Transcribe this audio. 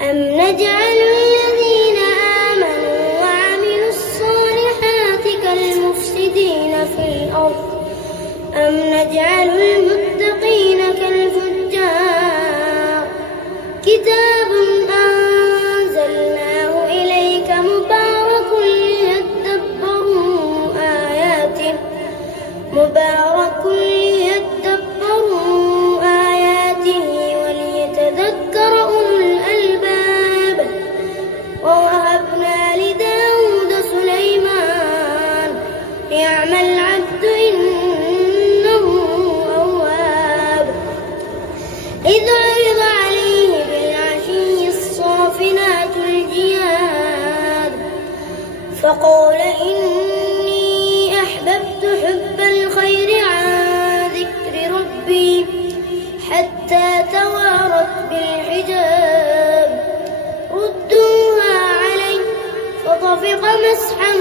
أم نجعل الذين آمنوا وعملوا الصالحات كالمفسدين في الأرض أم نجعل المتقين كالفجار كتاب أنزلناه إليك مبارك ليدبروا آياته وليتذكر أولو الألباب ووهبنا لداود سليمان نعم العبد إنه أواب إذ عرض عليه بالعشي الصافنات الجياد فقال إني أحببت حب الخير عن ذكر ربي حتى توارت بالحجاب ردوها علي فطفق مسحا